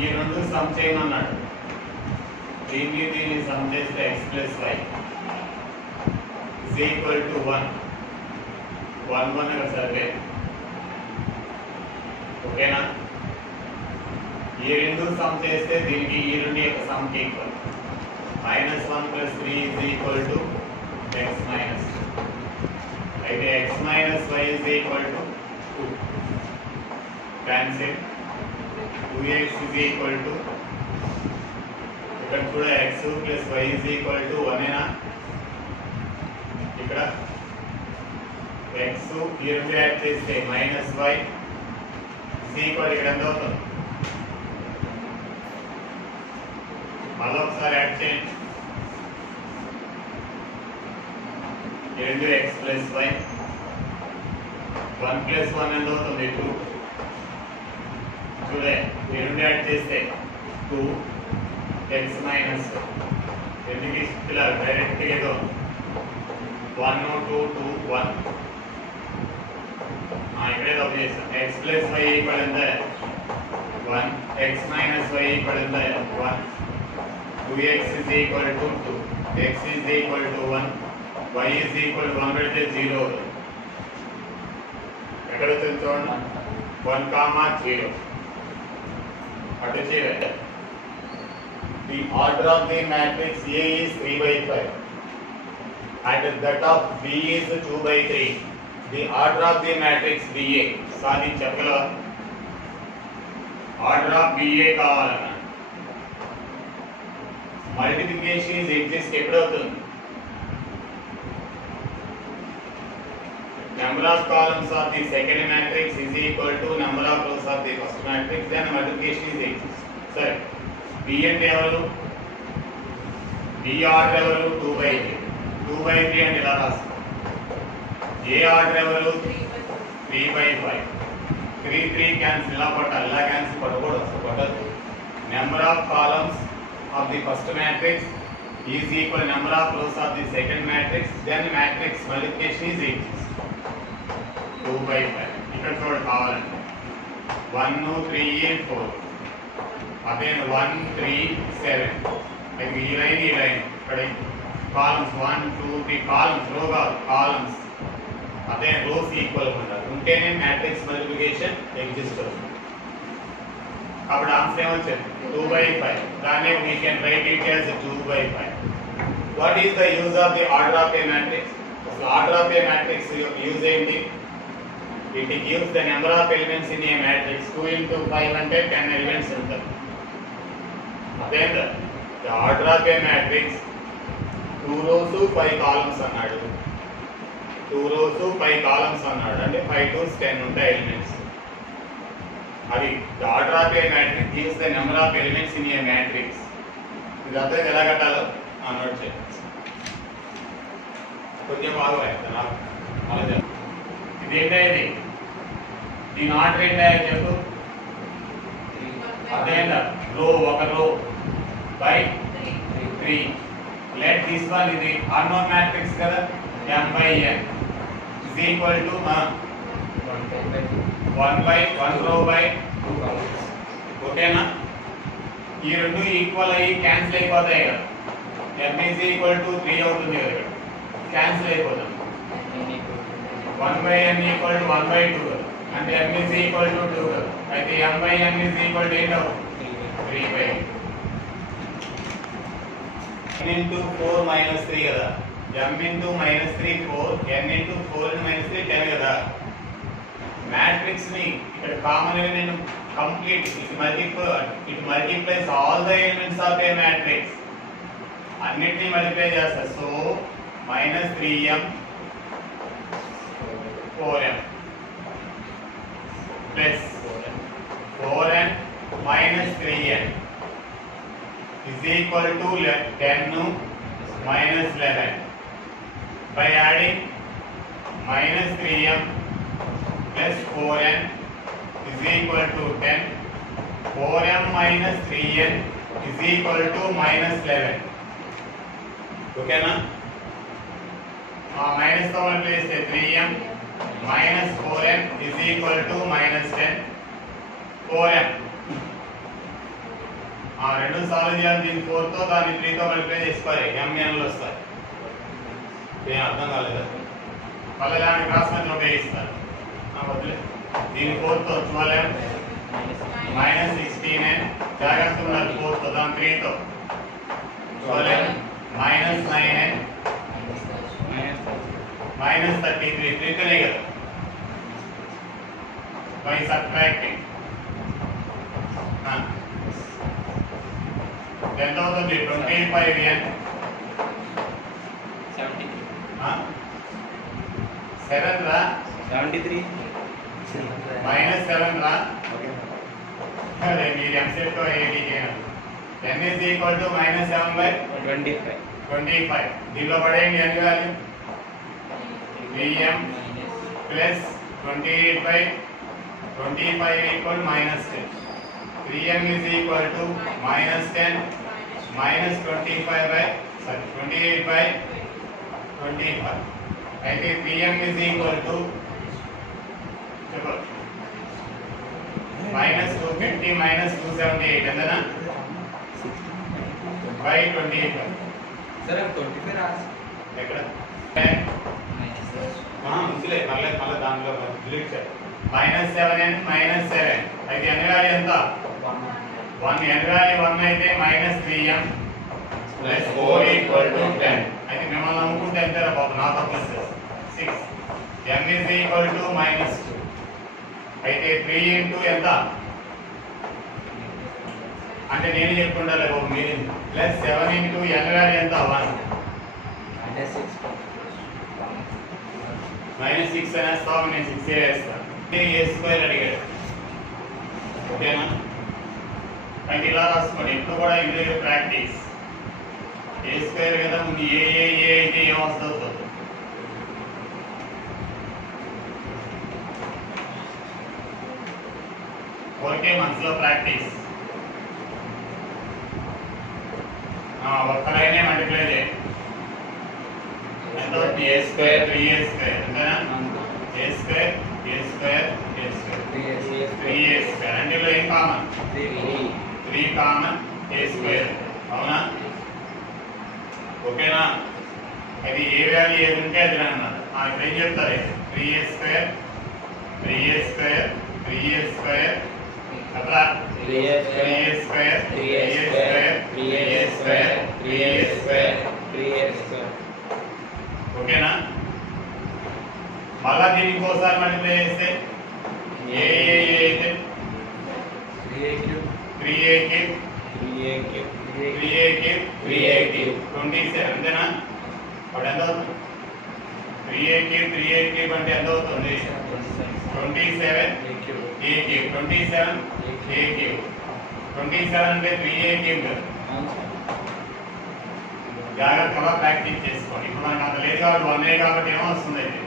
ఈ రెండు సమ్ చేయమన్నాడు. దీన్ని సమ్ చేస్తే x plus y is equal to 1 1 సరిపోయి ఓకేనా. ఈ రెండు సమ్ చేస్తే దీనికి ఈ రెండు యొక్క సమ్ కి equal. -1 + 3 is equal to x minus. అయితే x minus y is equal to 2. cancel. 2x is equal to ఇక్కడ కూడా x plus y is equal to 1 ఏనా. ఇక్కడ x ఈ రెండు యాడ్ చేస్తే -y is equal ఇక్కడ ఎంత అవుతుంది మళ్ళీ ఒకసారి యాడ్ చేయండి. ఈ రెండు x plus y 1 plus 1 ఎంత అవుతుంది 2. చూడే ఈ రెండు యాడ్ చేస్తే 2x minus ఎందుకు ఇలా డైరెక్ట్ ఏదో 1 2 2 1 ఇక్కడే తప్పు చేస్తాం. x plus y ఈక్వల్ ఎంత 1 x minus y ఈక్వల్ ఎంత 1 2x is equal to 2 x is equal to 1 y is equal to 1 పెడితే 0 ఎక్కడ వస్తుంది చూడండి 1, 0 అటు చేయాలి. The order of the matrix A is 3/5 and that of B is 2/3. The order of the matrix BA సాధి చెప్పగలవా. Order of BA కావాలన్నా multiplication is exist ఎప్పుడు అవుతుంది. number of columns of the second matrix is equal to number of rows of the first matrix, then multiplication is exists. సరే b అంటే ఎవరు b order ఎవరు 2/3 2/3 అంటే ఇలా రాస్తాం. a ఆర్డర్ ఎవరు 3/5 3 క్యాన్సిల్ ఇలా పట్టాలి. ఇలా క్యాన్సిల్ పట్టకూడదు. Number of columns of the first matrix is equal number of rows of the second matrix, then matrix multiplication is exists 2/5. ఇక్కడ చూడండి కావాలంటే 1 3 4 అదే 1 3 7 అయితే ఈ లైన్ ఇక్కడ కాలమ్స్ 1 2 3 కాలమ్స్ రో కాలమ్స్ అదే రోస్ ఈక్వల్ ఉండాలి ఉంటేనే మ్యాట్రిక్స్ మల్టిప్లికేషన్ ఎగ్జిస్ట్ అవుతుంది. కాబట్టి ఆన్సర్ ఏమొచ్చింది 2/5. దాన్ని we can write it as 2/5. What is the use of the order of a matrix? So order of a matrix use ఏంటి? It gives the number of elements in a matrix. 2 into 5 అంటే 10 elements ఉంటాయి. అదే the order of a matrix 2 rows 5 columns అన్నాడు. 2 rows 5 columns అన్నాడు అంటే 5 to 10 ఉంటాయి elements. అది the order of a matrix gives the number of elements in a matrix. ఇదంతా ఎలా కట్టాలో నోట్ చేయండి. కొంచెం బాగా రాస్తాను అలా ఇది ఏంటది దీని ఆర్డర్ ఏంటో చెప్పు. అదేంట రో ఒక రో బై 3. లెట్ దిస్ వన్ ఇది అన్నోన్ మ్యాట్రిక్స్ కదా m/n is equal to 1 row by 2 columns. ఓకేనా. ఈ రెండు ఈక్వల్ అయ్యి క్యాన్సిల్ అయిపోతాయి కదా. m is equal to 3 అవుతుంది కదా. క్యాన్సిల్ అయిపోతుంది. 1/n equal to 1/2 కదా. అంటే m is equal to 2 కదా. అయితే m/n is equal to ఏంటి అవుతుంది 3/2 n into 4 minus 3 కదా. m into -3 4 n into 4 into -3 10 కదా. మ్యాట్రిక్స్ ని ఇక్కడ కామన్ గా నేను complete it multiplies all the elements of A matrix అన్నిటిని మల్టిప్లై చేస్తా. So -3m 4m plus 4n -3n is equal to 10 -11 by adding -3m plus 4n is equal to 10. 4m minus 3n is equal to -11. Okay na? Minus తో multiply 3m minus 4n is equal to -10. 4m ఆ రెండు solve చేయాలి. దీన్ని 4 తో దాన్ని 3 తో multiply చేసుకోవాలి. ఎంఎన్లు వస్తాయి. ఏం అర్థం కాలేదా? మళ్ళీ దాన్ని క్రాస్ మధ్యలో ఉపయోగిస్తారు. వదిలే. దీన్ని 4 తో 12 మైనస్ 16 జాగ్రత్త ఉండాలి. 4 తో దాన్ని 3 తో 12 మైనస్ 9 మైనస్ 33 3 తోనే కదా by subtracting. ఎంత అవుతుంది? 25n 7 రా 73 మైనస్ 7 రా. అదే మీరు ఎంసెట్ తో ఏది చేయాలి. n is equal to minus 7 by 25. దీనిలో పడేయండి n value 3m plus 28 by 25 equal minus 10. 3m is equal to minus 10 minus 25 by 28 by 25. అయితే 3m is equal to minus 250 minus 278 ఎంతనా by 25. సరే 25 రాసి ఎక్కడ ముందులే మళ్ళీ దాంట్లో డిలీట్ చేయాలి. మైనస్ 7n మైనస్ 7 అయితే n వాల్యూ ఎంత? 1 n వాల్యూ 1 అయితే minus 3m plus 4 equal to 10. అయితే మిమ్మల్ని అనుకుంటే ఎంతరా బాబు? నా తప్పు 6. m is equal to minus 2. అయితే 3 ఇంటూ ఎంత అంటే నేను చెప్పుకుంటాలే బాబు మీరు ప్లస్ 7 ఇంటూ n వాల్యూ ఎంత? 1 అంటే 6 మైనస్ 6 అనేస్తావు. నేను 6 వేస్తాను. ఏ స్క్వేర్ అడిగాడు. ఓకేనా? అంటే ఇలా రాసుకోండి. ఎప్పుడు కూడా ఇది ప్రాక్టీస్. ఏ స్క్వేర్ కదా ముందు ఏ అయితే ఏమొస్తుందో ఓకే. మనసులో ప్రాక్టీస్. ఒక్క లైనే మల్టిప్లై చేయండి. ఎంత అవుతుంది? ఏ స్క్వేర్ 3a స్క్వేర్ అంతేనా? ఏ స్క్వేర్ ఏ స్క్వేర్ ఏ స్క్వేర్ 3a స్క్వేర్. అందులో ఏం కామన్? 3 కామన్ ఏ స్క్వేర్. అవునా? ఓకేనా? అది ఏ వాల్యూ ఏది ఉంటే అది అన్నారు. ఇప్పుడు ఏం చెప్తారు? 3a square 3a square 3a square అట్లా 3a square 3a square 3a square 3a square 3a square. ఓకేనా? మళ్ళా దీనికి ఇంకోసారి మల్టిప్లై చేస్తే ఏ అయితే 3a క్యూబ్ 3a క్యూబ్ 27 అంతేనా? అప్పుడు ఎంత అవుతుంది? 3a క్యూబ్ అంటే ఎంత అవుతుంది? 27 a క్యూబ్ 27 a క్యూబ్ 27 అంటే 3a క్యూబ్ కదా. జాగ్రత్తగా ప్రాక్టీస్ చేసుకోండి. ఇప్పుడు మనకు అంత లేదు కాబట్టి 1a కాబట్టి ఏమో వస్తుంది. అయితే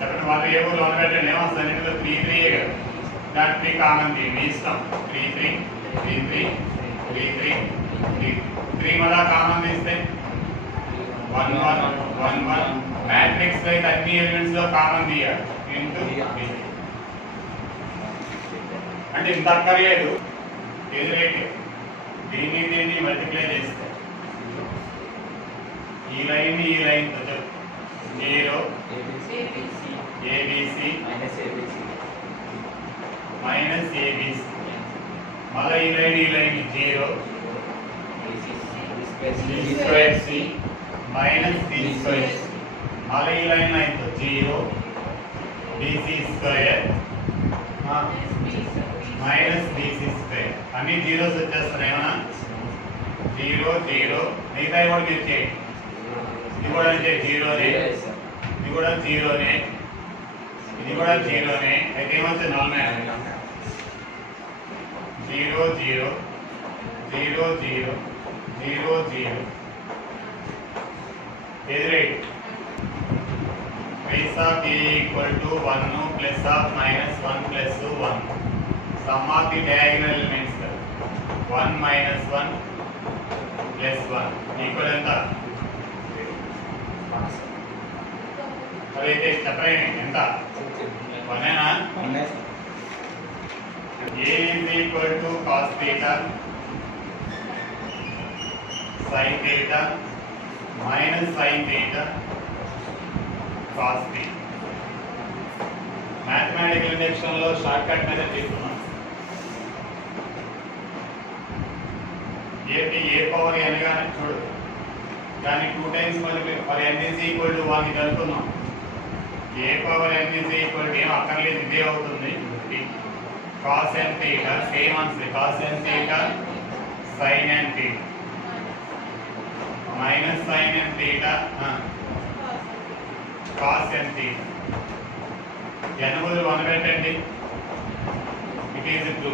చెప్పండి వాళ్ళు ఏ ఊరు 1 పెట్టండి ఏమొస్తుంది? ఇందులో 3 కదా. దాని 3 కామన్ మీ ఇష్టం. 3 మళ్ళా కామన్ తీస్తే 1 మ్యాట్రిక్స్ అయితే అన్ని ఎలిమెంట్స్ లో కామన్ తీయాలి. ఇంటూ అంటే ఇంత అక్కర్లేదు. ఏది రేట్ దీన్ని మల్టిప్లై చేస్తే ఈ లైన్ తో 0 ABC మైనస్ ABC మళ్ళీ ఈ లైన్ 0 B2C మైనస్ D2C మళ్ళీ ఈ లైన్ అయితే 0 BC square minus BC square. అన్ని జీరోస్ వచ్చేస్తున్నాయి. ఏమన్నా 0 0 మిగతా కూడా మీరు చేయండి. ఇది కూడా అంటే 0నే ఇది కూడా 0నే ఇది కూడా 0నే. అయితే ఏమవుతుంది? 0 0 0 0 0 0 is right. Base of a equal to 1 plus of minus 1 plus 1. Sum of the diagonal elements 1 minus 1 plus 1 equal ఎంత? అదైతే చెప్పండి ఎంత? 1 A is equal to cos theta sin theta minus sin theta cos theta. Mathematical induction లో short cut method తీసుకున్నాం. ఏంటి ఏ power n గానే చూడు, దాన్ని 2 టైమ్స్ మళ్ళీ for n is equal to 1 ఇది అనుకున్నాం. ఏ power n is equal to ఏం అక్కర్లేదు, ఇదే అవుతుంది. cos n theta same answer, cos n theta sin n theta minus sin n theta cos n theta. n బదులు 1 పెట్టండి, ఇట్ ఈజ్ ట్రూ.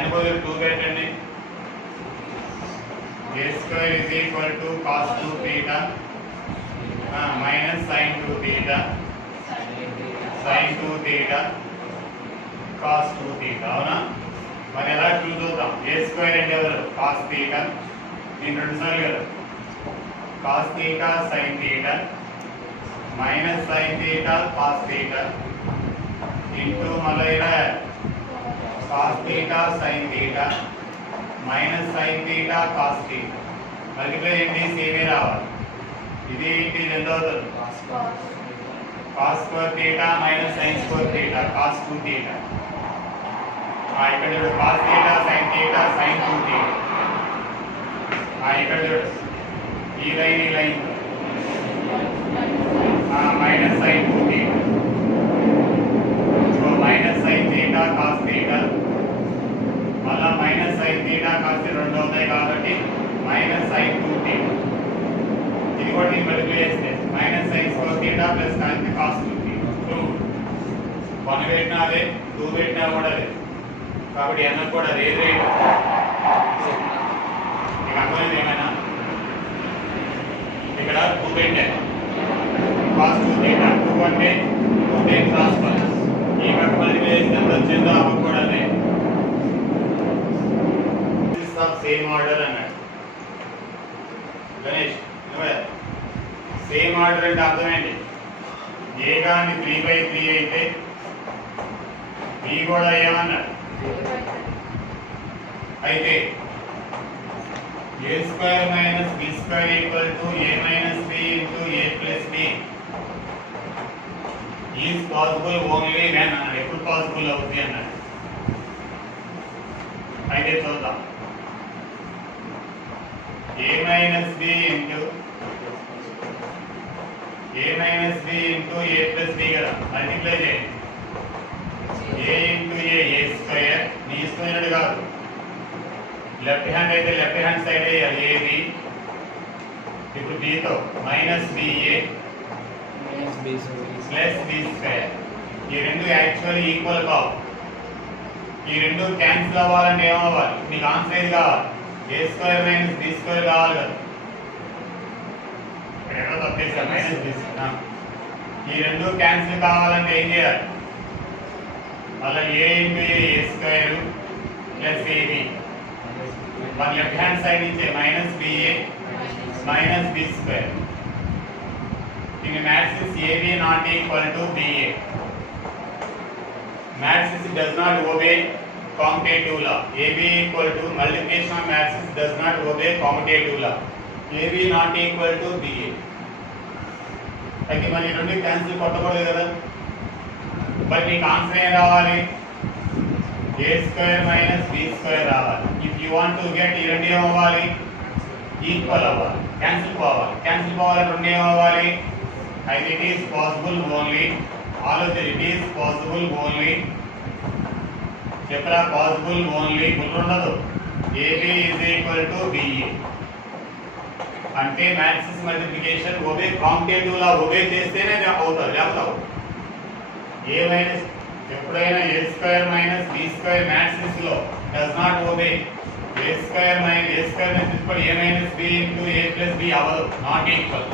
n బదులు 2 పెట్టండి, a square is equal to cos 2 theta minus sin 2 theta sin 2 theta cos 2 theta. అవునా? మరి ఎలా చూద్దాం. a square అంటే ఎవరు? cos theta. దీని రెండు సార్లు కదా, cos theta sin theta minus sin theta cos theta into మళ్ళీ cos theta sin theta minus sin theta cos theta. Multiply ఏంటి? సేమే రావాలి. ఇది ఏంటి? ఎంత అవుతుంది? cos square theta minus sin square theta cos 2 theta. ఇక్కడ చూడు cos theta sin theta sin 2 theta. ఇక్కడ చూడు ఈ line minus sin 2 theta. So minus sin theta cos theta మళ్ళా minus sin theta cos theta రెండు అవుతాయి కాబట్టి minus sin 2 theta. ఇది కూడా దీన్ని మల్టిప్లై చేస్తే minus sin square theta plus sin cos 2 theta. 1 పెట్టినా అదే, 2 పెట్టినా కూడా అదే, కాబట్టి n కూడా అదే రేట్. మీకు అర్థమైంది ఏమైనా? ఇక్కడ 2 పెట్టాను, cos 2 theta 2 అంటే 2 times ట్రాన్స్ఫర్. ఈ పక్క మల్టిప్లై చేస్తే ఎంత వచ్చిందో ఆ పక్క కూడా అదే. దిస్ ఆఫ్ సేమ్ ఆర్డర్ అన్నాడు గణేష్. సేమ్ ఆర్డర్ అంటే అర్థం ఏంటి? ఏ గాని 3/3 అయితే బి కూడా ఏమన్నాడు? అయితే a square minus b square equal to a minus b into a plus b is possible only when అన్నాడు. ఎప్పుడు పాసిబుల్ అవుతుంది అన్నాడు. అయితే చూద్దాం. a minus b into a plus b కదా, మల్టిప్లై చేయండి. a into a స్క్వేర్, నీ square కాదు, లెఫ్ట్ హ్యాండ్ అయితే లెఫ్ట్ హ్యాండ్ సైడ్ వేయాలి ab. ఇప్పుడు b తో minus ba plus b square. ఈ రెండు యాక్చువల్లీ ఈక్వల్ కావు. ఈ రెండు క్యాన్సిల్ అవ్వాలంటే ఏమవ్వాలి? మీకు ఆన్సర్ ఏది కావాలి? a square minus b square కావాలి కదా. ఇక్కడ ఎక్కడో తప్పేసారు, మైనస్ b స్క్వేర్. ఈ రెండు క్యాన్సిల్ కావాలంటే ఏం చేయాలి? అలా a into a square plus ab. మన లెఫ్ట్ హ్యాండ్ సైడ్ నుంచే minus ba minus b square. in matrix AB not equal to BA. Matrix does not obey commutative law. AB equal to multiplication of matrix does not obey commutative law. AB not equal to BA. అయితే మరి రెండు cancel కొట్టకూడదు కదా. మరి మీకు answer ఏం రావాలి? a square minus b square రావాలి. If you want to get ఈ రెండు ఏమవ్వాలి? ఈక్వల్ అవ్వాలి. క్యాన్సిల్ పోవాలి. క్యాన్సిల్ పోవాలంటే రెండు ఏమవ్వాలి? అయితే it is possible only, ఆలోచన it is possible only, చెప్పరా possible only, బుల్ ఉండదు. AB is equal to BA అంటే matrix multiplication obey competitive law obey చేస్తేనే అవుతుంది, లేకపోతే a మైనస్ ఎప్పుడైనా a square minus b square matrix లో does not obey. a square minus a minus b into a plus b అవ్వదు, not equal.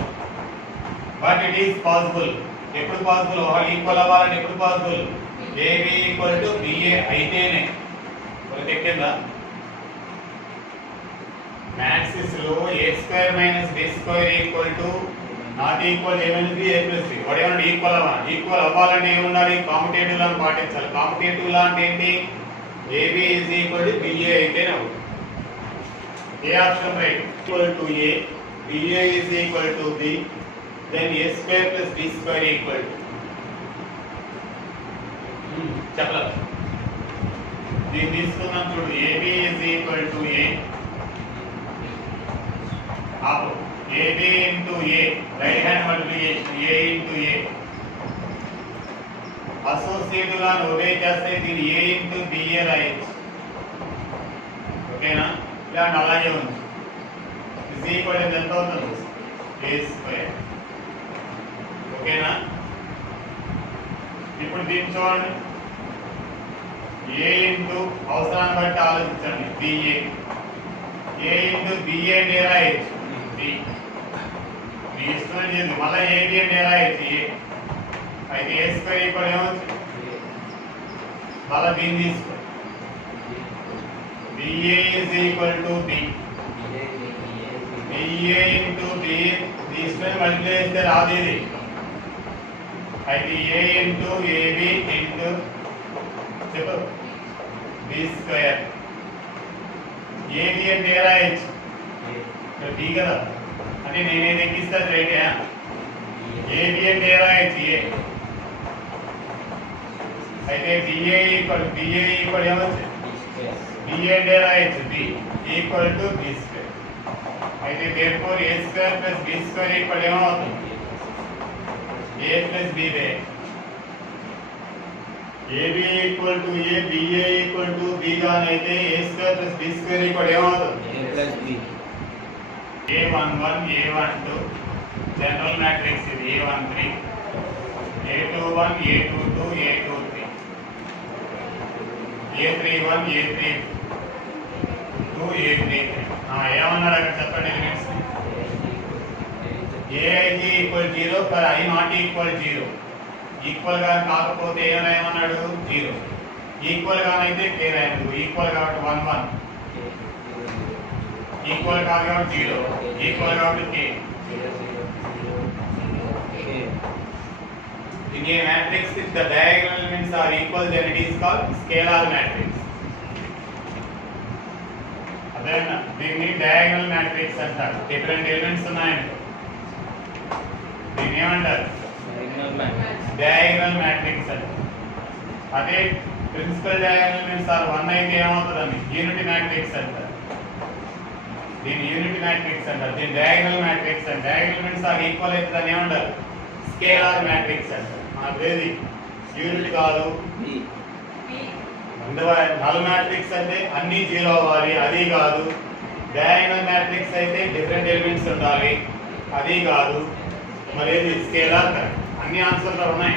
But it is possible. ఎప్పుడు possible? ఒకవేళ equal అవ్వాలంటే ఎప్పుడు possible? AB equal to BA అయితేనే. ఒక తెక్కిందా? Matrix లో a square minus b square equal to not equal a minus b a plus b. What ఏమన్నా ఈక్వల్ అవ్వాలి. ఈక్వల్ అవ్వాలంటే ఏముండాలి? కాంపిటేటివ్ లా పాటించాలి. కాంపిటేటివ్ లా అంటే ఏంటి? AB is equal to BA అయితేనే అవుతుంది. A option right equal to A, BA is equal to B, then A square plus B square equal to. చెప్పలేదు దీన్ని తీసుకున్నాం చూడు. AB is equal to A, AB into A, right hand multiplication A into A. Associative గా obey చేస్తే దీన్ని A into BA రాయొచ్చు. ఓకేనా? ఇలా అలాగే ఉంది. ఇస్ ఈక్వల్ టు ఎంత అవుతుంది? A square. ఓకేనా? ఇప్పుడు దీన్ని చూడండి. A ఇంటూ అవసరాన్ని బట్టి ఆలోచించండి. BA, A ఇంటూ BA అంటే రాయొచ్చు. B మీ ఇష్టం చేయండి. మళ్ళీ AB అంటే రాయొచ్చు. A అయితే A స్క్వేర్ ఈక్వల్ ఏమవుతుంది? మళ్ళీ B తీసుకో. BA is equal to B. BA into B తీసుకొని మల్టిప్లై చేస్తే రాదు ఇది. అయితే A into AB into చెప్పు B స్క్వేర్. AB అంటే రాయొచ్చు. B కదా అంటే నేనేది ఎక్కిస్తాను రైట్. AB అంటే రాయొచ్చు A. అయితే BA ఈక్వల్ ఏమవుతుంది? BA అంటే రాయొచ్చు B equal to B square. అయితే therefore A square plus B square equal ఏమవుతుంది? A plus B they. AB equal to A, BA equal to B గానైతే A square plus B square equal ఏమవుతుంది? A plus B. A11, A12 general matrix ఇది. A13, A21, A22, A23, A31, A32, A33. ఏమన్నారు అక్కడ చెప్పండి elements. Aij equal 0 for I not equal 0. Equal గా కాకపోతే ఏమన్నాడు? 0. Equal గానైతే k రాయను. ఈక్వల్ కాబట్టి 1 1, ఈక్వల్ కాదు కాబట్టి 0, ఈక్వల్ కాబట్టి k. In a matrix if the diagonal elements are equal then it is called scalar matrix. అదేనా దీన్ని డయాగనల్ మ్యాట్రిక్స్ అంటారు. డిఫరెంట్ ఎలిమెంట్స్ ఉన్నాయండి. దీన్ని ఏమంటారు? డయాగనల్ మ్యాట్రిక్స్ అంటారు. అదే ప్రిన్సిపల్ డయాగనల్ ఎలిమెంట్స్ ఆర్ 1 అయితే ఏమవుతుందండి? యూనిటీ మ్యాట్రిక్స్ అంటారు. దీన్ని యూనిటీ మ్యాట్రిక్స్ అంటారు. దీన్ని డయాగనల్ మ్యాట్రిక్స్ అంటారు. డయాగనల్ ఎలిమెంట్స్ ఆర్ ఈక్వల్ అయితే దాన్ని ఏమంటారు? స్కేలార్ మ్యాట్రిక్స్ అంటారు. అదేది యూనిట్ కాదు. నల్ మ్యాట్రిక్స్ అంటే అన్ని 0 అవ్వాలి, అది కాదు. డయాగనల్ మ్యాట్రిక్స్ అయితే డిఫరెంట్ ఎలిమెంట్స్ ఉండాలి, అది కాదు. మరి ఏది? స్కేలార్. అన్ని ఆన్సర్లు ఉన్నాయి.